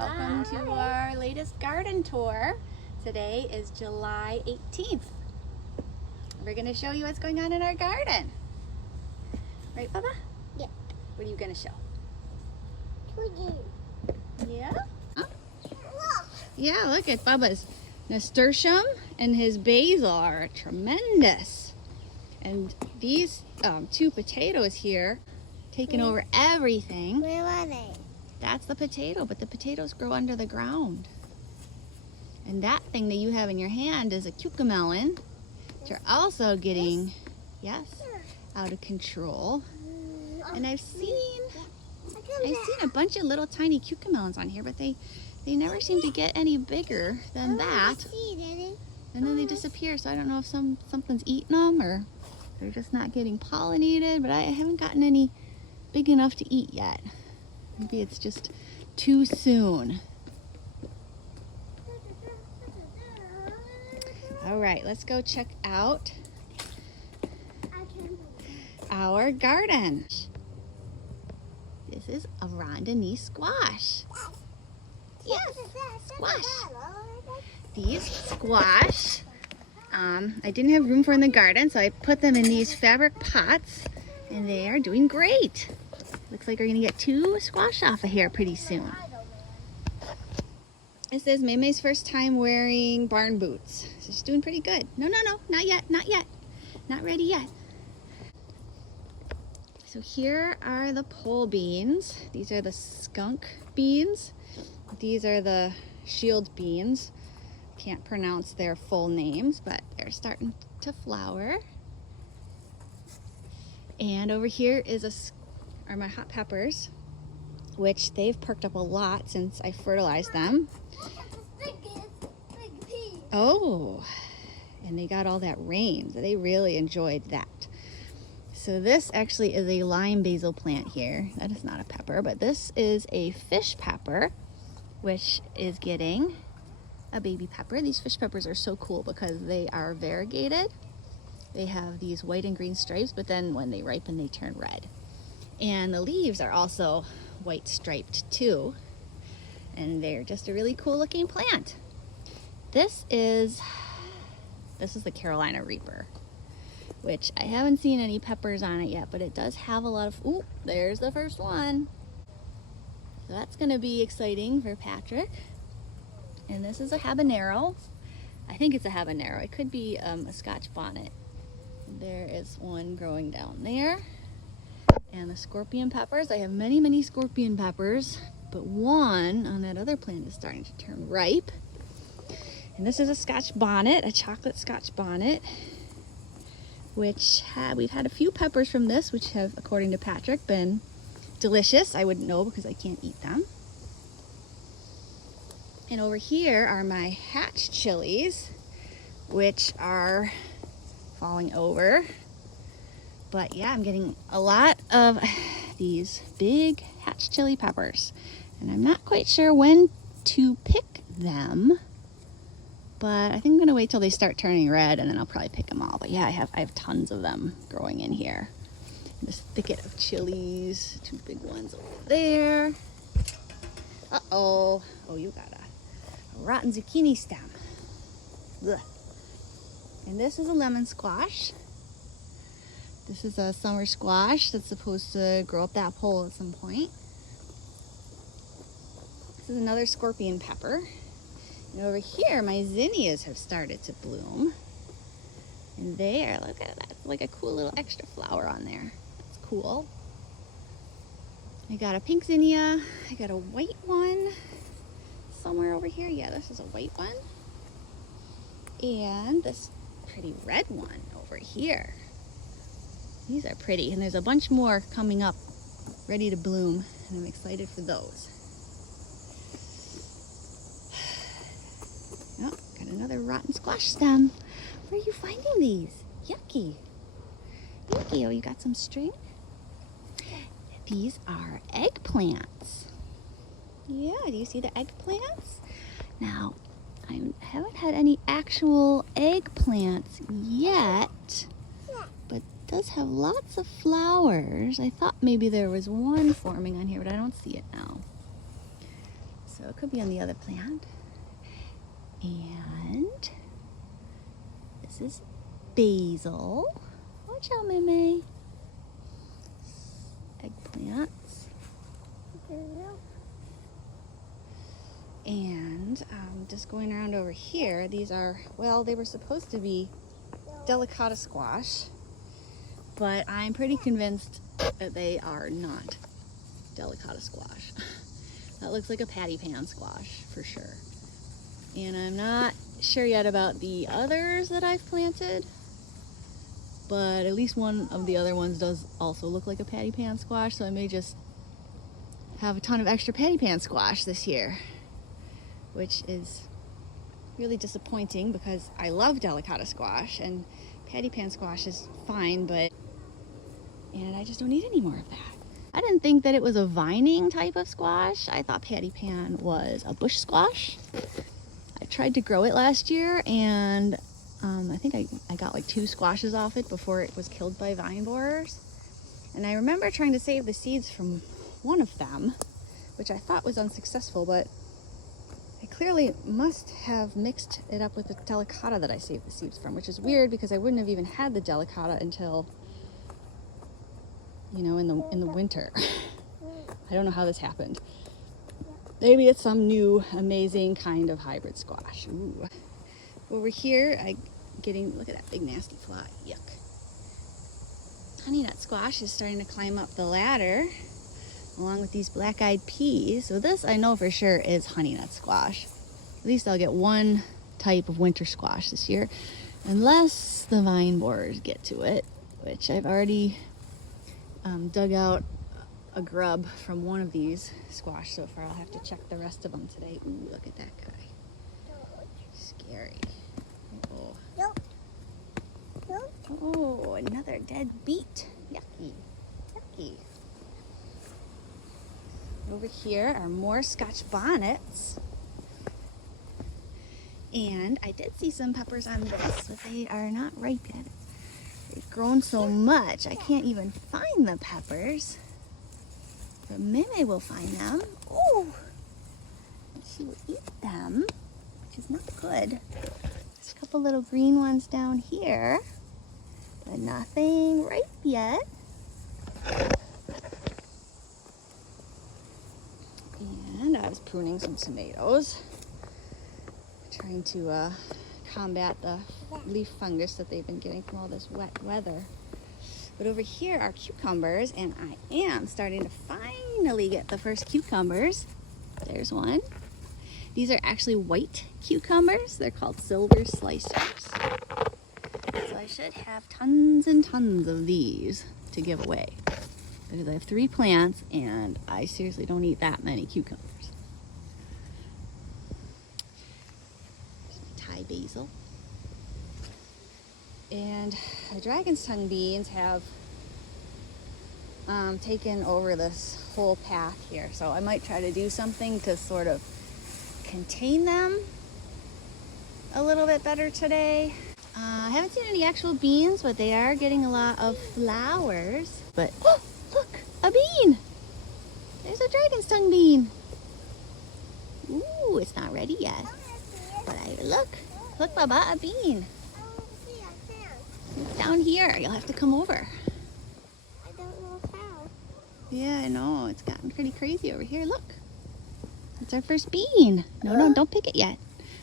Welcome to our latest garden tour. Today is July 18th. We're going to show you what's going on in our garden. Right, Bubba? Yeah. What are you going to show? Yeah? Huh? Look. Yeah, look at Bubba's nasturtium and his basil are tremendous. And these two potatoes here taking over everything. Where are they? That's the potato, but the potatoes grow under the ground. And that thing that you have in your hand is a cucamelon. They're also getting, yes, out of control. And I've seen a bunch of little tiny cucamelons on here, but they never seem to get any bigger than that. And then they disappear, so I don't know if something's eating them or they're just not getting pollinated, but I haven't gotten any big enough to eat yet. Maybe it's just too soon. All right, let's go check out our garden. This is a rondinese squash. Yes, squash. These squash, I didn't have room for in the garden, so I put them in these fabric pots, and they are doing great. Looks like we're gonna get 2 squash off of here pretty soon. This is Maymay's first time wearing barn boots. So she's doing pretty good. No, not yet, not yet. Not ready yet. So here are the pole beans. These are the skunk beans. These are the shield beans. Can't pronounce their full names, but they're starting to flower. And over here are my hot peppers, which they've perked up a lot since I fertilized them. Oh, and they got all that rain, so they really enjoyed that. So this actually is a lime basil plant here. That is not a pepper, but this is a fish pepper, which is getting a baby pepper. These fish peppers are so cool because they are variegated. They have these white and green stripes, but then when they ripen, they turn red. And the leaves are also white striped too. And they're just a really cool looking plant. This is the Carolina Reaper, which I haven't seen any peppers on it yet, but it does have a lot of, ooh, there's the first one. So that's gonna be exciting for Patrick. And this is a habanero. I think it's a habanero. It could be a Scotch bonnet. There is one growing down there. And the scorpion peppers, I have many scorpion peppers, but one on that other plant is starting to turn ripe. And this is a Scotch bonnet, a chocolate Scotch bonnet, which we've had a few peppers from this, which have, according to Patrick, been delicious. I wouldn't know because I can't eat them. And over here are my hatch chilies, which are falling over. But yeah, I'm getting a lot of these big hatch chili peppers. And I'm not quite sure when to pick them. But I think I'm gonna wait till they start turning red and then I'll probably pick them all. But yeah, I have tons of them growing in here. This thicket of chilies, 2 big ones over there. Uh-oh. Oh, you got a rotten zucchini stem. Ugh. And this is a lemon squash. This is a summer squash that's supposed to grow up that pole at some point. This is another scorpion pepper. And over here, my zinnias have started to bloom. And there, look at that. It's like a cool little extra flower on there. It's cool. I got a pink zinnia. I got a white one somewhere over here. Yeah, this is a white one. And this pretty red one over here. These are pretty, and there's a bunch more coming up ready to bloom, and I'm excited for those. Oh, got another rotten squash stem. Where are you finding these? Yucky. Yucky. Oh, you got some string? These are eggplants. Yeah, do you see the eggplants? Now, I haven't had any actual eggplants yet, but it does have lots of flowers. I thought maybe there was one forming on here, but I don't see it now. So it could be on the other plant. And this is basil. Watch out, Meme. Eggplants. And just going around over here, these are, well, they were supposed to be delicata squash, but I'm pretty convinced that they are not delicata squash. That looks like a patty pan squash for sure. And I'm not sure yet about the others that I've planted, but at least one of the other ones does also look like a patty pan squash, so I may just have a ton of extra patty pan squash this year, which is really disappointing because I love delicata squash and patty pan squash is fine, and I just don't need any more of that. I didn't think that it was a vining type of squash. I thought patty pan was a bush squash. I tried to grow it last year, and I think I got like 2 squashes off it before it was killed by vine borers. And I remember trying to save the seeds from one of them, which I thought was unsuccessful, but I clearly must have mixed it up with the delicata that I saved the seeds from, which is weird because I wouldn't have even had the delicata until, you know, in the winter. I don't know how this happened. Maybe it's some new amazing kind of hybrid squash. Ooh. Over here, look at that big nasty fly. Yuck. Honey nut squash is starting to climb up the ladder along with these black-eyed peas. So this I know for sure is honey nut squash. At least I'll get one type of winter squash this year, unless the vine borers get to it, which I've already dug out a grub from one of these squash so far. I'll have to check the rest of them today. Ooh, look at that guy. Scary. Oh. Oh, another dead beet. Yucky. Yucky. Over here are more Scotch bonnets. And I did see some peppers on this, but they are not ripe yet. They've grown so much, I can't even find the peppers. But Meme will find them. Oh! And she will eat them, which is not good. There's a couple little green ones down here, but nothing ripe yet. And I was pruning some tomatoes, trying to combat the leaf fungus that they've been getting from all this wet weather. But over here are cucumbers, and I am starting to finally get the first cucumbers. There's one. These are actually white cucumbers. They're called silver slicers. So I should have tons and tons of these to give away, because I have 3 plants and I seriously don't eat that many cucumbers. There's my Thai basil. And the dragon's tongue beans have taken over this whole path here. So I might try to do something to sort of contain them a little bit better today. I haven't seen any actual beans, but they are getting a lot of flowers. But, oh, look, a bean. There's a dragon's tongue bean. Ooh, it's not ready yet. But look, Baba, a bean. It's down here. You'll have to come over. I don't know how. Yeah, I know. It's gotten pretty crazy over here. Look. It's our first bean. No, don't pick it yet.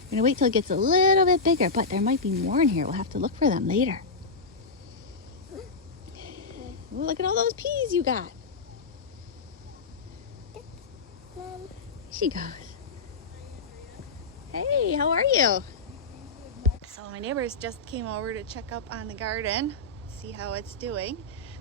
We're going to wait till it gets a little bit bigger, but there might be more in here. We'll have to look for them later. Ooh, look at all those peas you got. There she goes. Hey, how are you? So my neighbors just came over to check up on the garden, see how it's doing,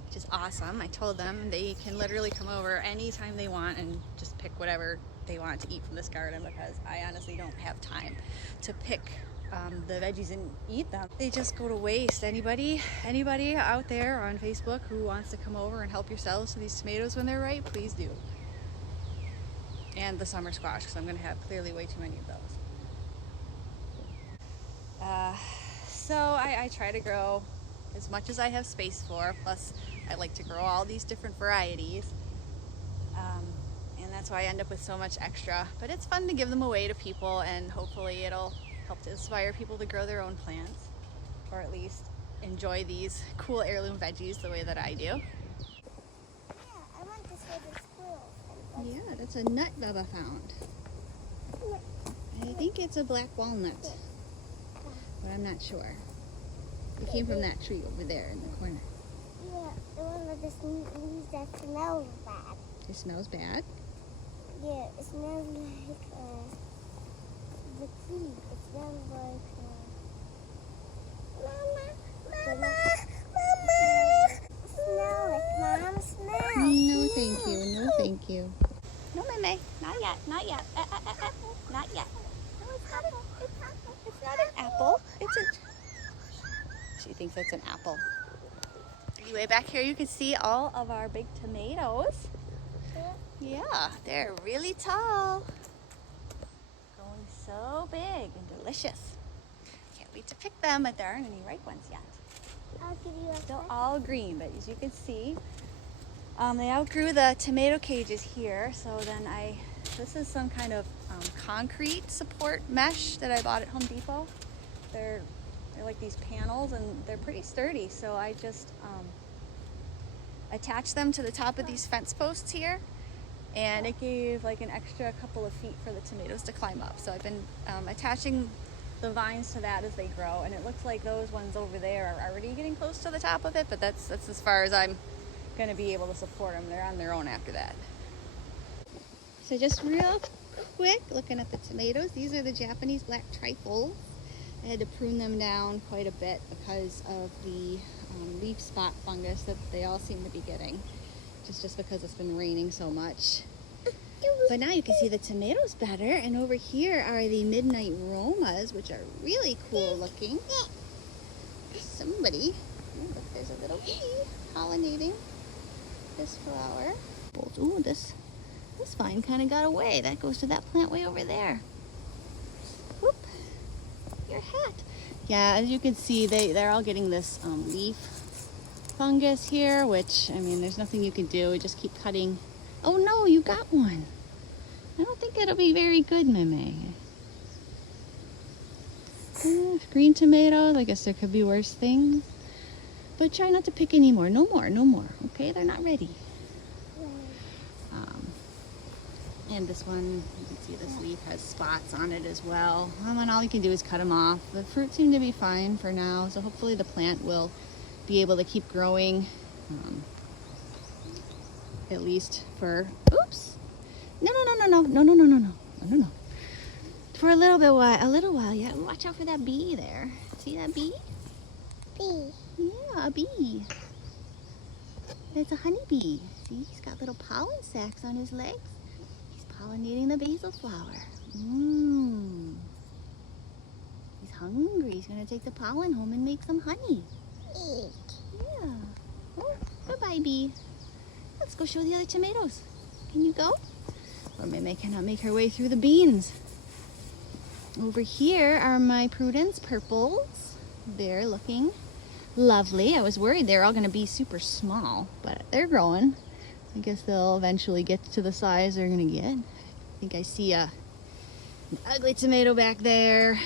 which is awesome. I told them they can literally come over anytime they want and just pick whatever they want to eat from this garden, because I honestly don't have time to pick the veggies and eat them. They just go to waste. Anybody out there on Facebook who wants to come over and help yourselves to these tomatoes when they're ripe, please do. And the summer squash, because I'm going to have clearly way too many of those. So I try to grow as much as I have space for, plus I like to grow all these different varieties. And that's why I end up with so much extra. But it's fun to give them away to people, and hopefully it'll help to inspire people to grow their own plants, or at least enjoy these cool heirloom veggies the way that I do. Yeah, I want this for the squirrels. Yeah, that's a nut Bubba found. I think it's a black walnut, but I'm not sure. It came from that tree over there in the corner. Yeah, the one with the leaves that smells bad. It smells bad. Yeah, it smells like the tree. It smells like Mama. Smell it, Mom. Smell. No, thank you. No, thank you. No, Meme. Not yet. Not yet. Not yet. No, it's not an apple. It's a... She thinks it's an apple. Anyway, back here you can see all of our big tomatoes. Yeah, they're really tall. Going so big and delicious. Can't wait to pick them, but there aren't any ripe ones yet. I'll give you a Still all green, but as you can see, they outgrew the tomato cages here. So then this is some kind of concrete support mesh that I bought at Home Depot. They're like these panels, and they're pretty sturdy. So I just attached them to the top of these fence posts here, and it gave like an extra couple of feet for the tomatoes to climb up. So I've been attaching the vines to that as they grow, and it looks like those ones over there are already getting close to the top of it, but that's as far as I'm going to be able to support them. They're on their own after that. So just real quick, looking at the tomatoes, these are the Japanese black trifles. I had to prune them down quite a bit because of the leaf spot fungus that they all seem to be getting, just because it's been raining so much. But now you can see the tomatoes better, and over here are the midnight romas, which are really cool looking. Somebody, oh, look, there's a little bee pollinating this flower. Ooh, this vine kind of got away. That goes to that plant way over there. Whoop, your hat. Yeah, as you can see, they're all getting this leaf fungus here, which, I mean, there's nothing you can do. We just keep cutting. Oh no, you got one. I don't think it'll be very good, Meme. Green tomatoes, I guess there could be worse things. But try not to pick any more. No more, no more. Okay, they're not ready. And this one, you can see this leaf has spots on it as well. And all you can do is cut them off. The fruit seem to be fine for now, so hopefully the plant will be able to keep growing, at least for, oops. No. For a little while, yeah. Watch out for that bee there. See that bee? bee. Yeah, a bee. It's a honeybee. See, he's got little pollen sacs on his legs. He's pollinating the basil flower. He's hungry. He's gonna take the pollen home and make some honey. Eat. Yeah. Oh, goodbye, bee. Let's go show the other tomatoes. Can you go? Or Meme cannot make her way through the beans. Over here are my Prudence purples. They're looking lovely. I was worried they're all going to be super small, but they're growing. I guess they'll eventually get to the size they're going to get. I think I see an ugly tomato back there.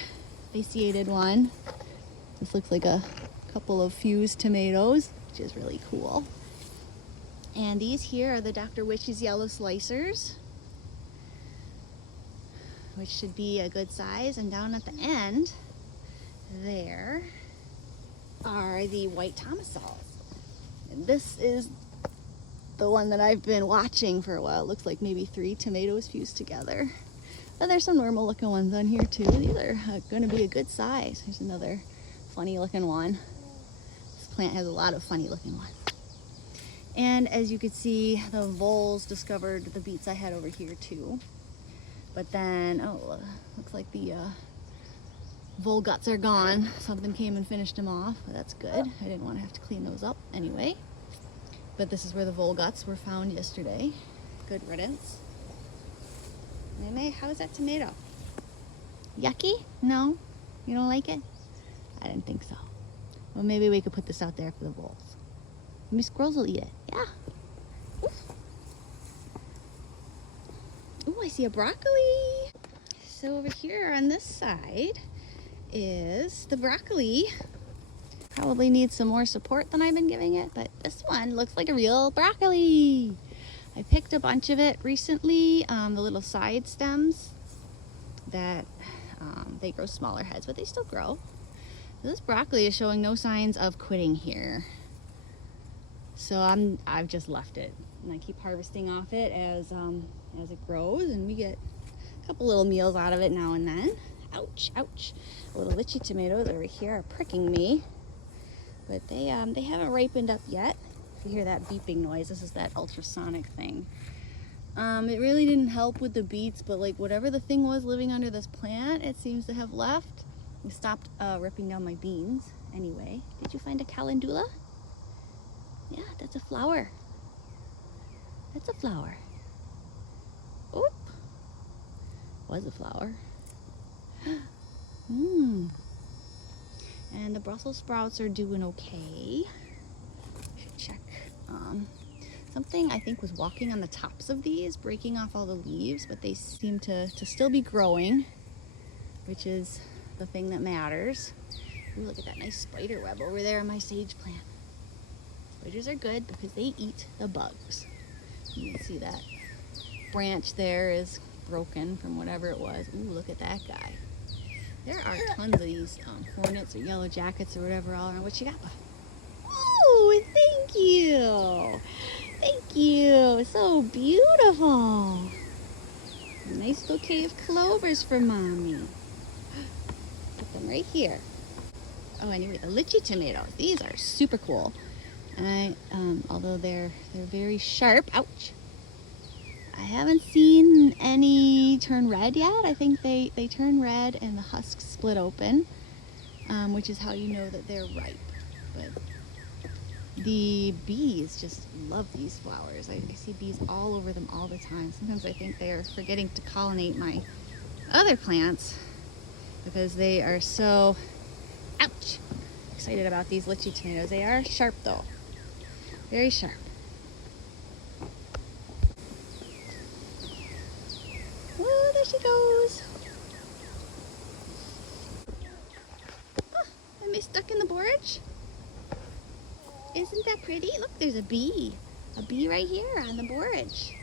Emaciated one. This looks like a couple of fused tomatoes, which is really cool. And these here are the Dr. Witch's yellow slicers, which should be a good size. And down at the end there are the white tomasols. And this is the one that I've been watching for a while. It looks like maybe 3 tomatoes fused together. But there's some normal looking ones on here too. These are going to be a good size. There's another funny looking one. This plant has a lot of funny looking ones. And as you can see, the voles discovered the beets I had over here too. But then, oh, looks like the vole guts are gone. Something came and finished them off. That's good. I didn't want to have to clean those up anyway. But this is where the vole guts were found yesterday. Good riddance. Meme, how's that tomato? Yucky? No? You don't like it? I didn't think so. Well, maybe we could put this out there for the voles. Maybe squirrels will eat it. Yeah. Oof. I see a broccoli. So over here on this side is the broccoli. Probably needs some more support than I've been giving it, but this one looks like a real broccoli. I picked a bunch of it recently, the little side stems that they grow smaller heads, but they still grow. This broccoli is showing no signs of quitting here. So I've just left it, and I keep harvesting off it as it grows, and we get a couple little meals out of it now and then. Ouch, ouch. Little lychee tomatoes over here are pricking me, but they haven't ripened up yet. If you hear that beeping noise, this is that ultrasonic thing. It really didn't help with the beets, but like whatever the thing was living under this plant, it seems to have left. We stopped ripping down my beans. Anyway, did you find a calendula? Yeah, that's a flower. That's a flower. Oop. Was a flower. And the Brussels sprouts are doing okay. Should check. Something I think was walking on the tops of these, breaking off all the leaves, but they seem to still be growing, which is the thing that matters. Ooh, look at that nice spider web over there on my sage plant. Spiders are good because they eat the bugs. You can see that branch there is broken from whatever it was. Ooh, look at that guy. There are tons of these hornets or yellow jackets or whatever all around. What you got? Oh, thank you. Thank you. So beautiful. A nice bouquet of clovers for Mommy. Put them right here. Oh, anyway, the lychee tomatoes. These are super cool. Although they're very sharp. Ouch. I haven't seen any turn red yet. I think they turn red and the husks split open, which is how you know that they're ripe. But the bees just love these flowers. I see bees all over them all the time. Sometimes I think they are forgetting to pollinate my other plants because they are so, ouch, excited about these lychee tomatoes. They are sharp though, very sharp. Oh, there she goes. Oh, am I stuck in the borage? Isn't that pretty? Look, there's a bee. A bee right here on the borage.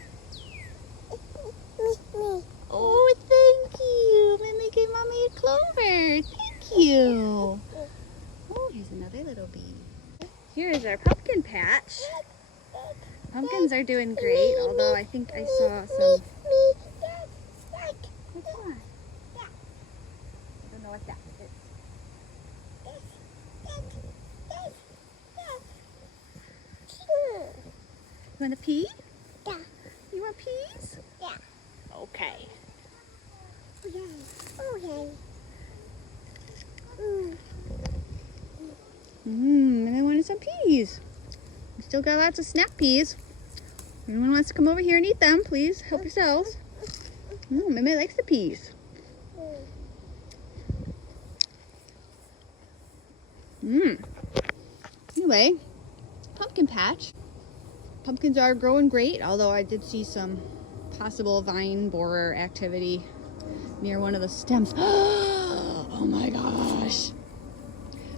Oh, thank you. Mimi gave Mommy a clover. Thank you. Oh, here's another little bee. Here is our pumpkin patch. Pumpkins are doing great, although I think I saw some... Which one? I don't know what that is. You want to pee? Yeah. You want peas? Yeah. Okay. Okay. Okay. And I wanted some peas. We still got lots of snap peas. If anyone wants to come over here and eat them, please help yourselves. Mimi likes the peas. Anyway, pumpkin patch. Pumpkins are growing great, although I did see some possible vine borer activity near one of the stems. Oh my gosh.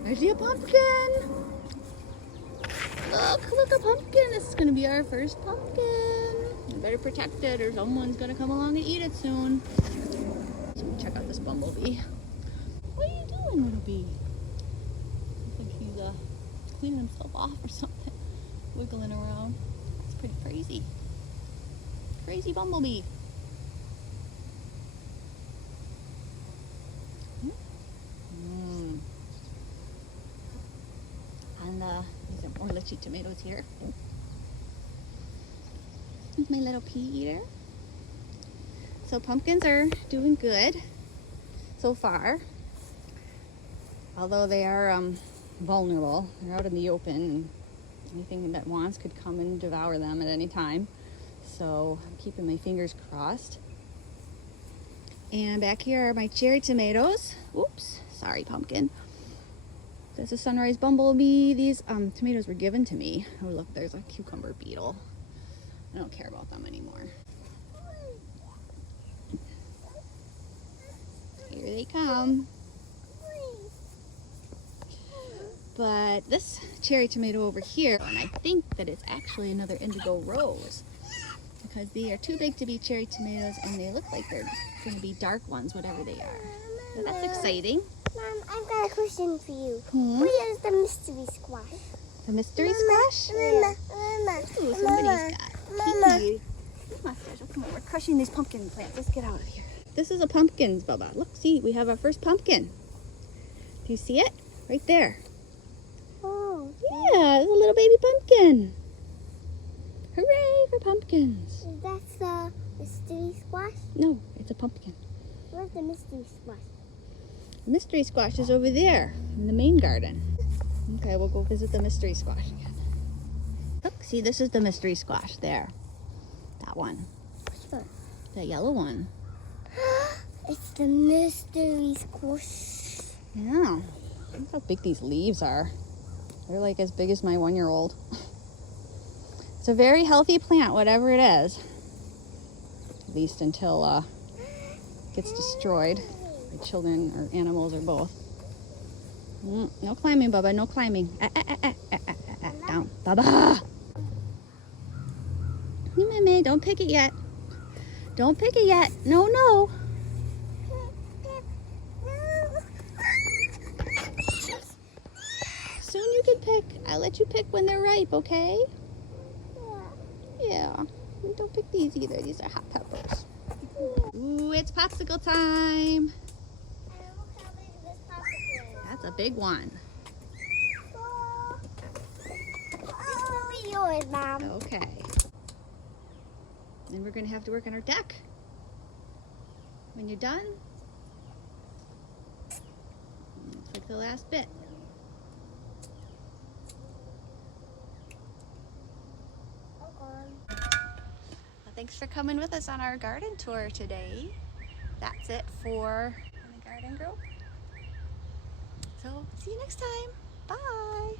I see a pumpkin. Look, a pumpkin. This is going to be our first pumpkin. We better protect it or someone's going to come along and eat it soon. So check out this bumblebee. What are you doing, little bee? Looks like he's cleaning himself off or something. Wiggling around. It's pretty crazy. Crazy bumblebee. And these are more lychee tomatoes here. Here's my little pea eater. So pumpkins are doing good so far. Although they are vulnerable. They're out in the open and anything that wants could come and devour them at any time. So I'm keeping my fingers crossed. And back here are my cherry tomatoes. Oops, sorry pumpkin. That's a sunrise bumblebee. These tomatoes were given to me. Oh look, there's a cucumber beetle. I don't care about them anymore. they come. But this cherry tomato over here, and I think that it's actually another indigo rose, because they are too big to be cherry tomatoes and they look like they're going to be dark ones, whatever they are. So that's exciting. Mom, I've got a question for you. Hmm? Where is the mystery squash? The mystery squash? Mama, Ooh, somebody's got Kiki. Mustache. Oh, come on, we're crushing these pumpkin plants. Let's get out of here. This is a pumpkin, Bubba. Look, see, we have our first pumpkin. Do you see it? Right there. Oh, Yeah, it's a little baby pumpkin. Hooray for pumpkins. that's the mystery squash? No, it's a pumpkin. Where's the mystery squash? The mystery squash is over there in the main garden. Okay, we'll go visit the mystery squash again. Look, see, this is the mystery squash there. That one. Which one? The yellow one. It's the mystery squash. Yeah. Look how big these leaves are. They're like as big as my 1-year-old. It's a very healthy plant, whatever it is. At least until it gets destroyed by children or animals or both. No climbing, Bubba. No climbing. Down. Bubba! Meme, don't pick it yet. Don't pick it yet. No, no. Soon you can pick. I'll let you pick when they're ripe, okay? Yeah. And don't pick these either. These are hot peppers. Ooh, it's popsicle time. Look how big this popsicle is. That's a big one. This will be yours, Mom. Okay. Then we're going to have to work on our deck. When you're done, it's like the last bit. Well, thanks for coming with us on our garden tour today. That's it for the garden group. So, see you next time. Bye.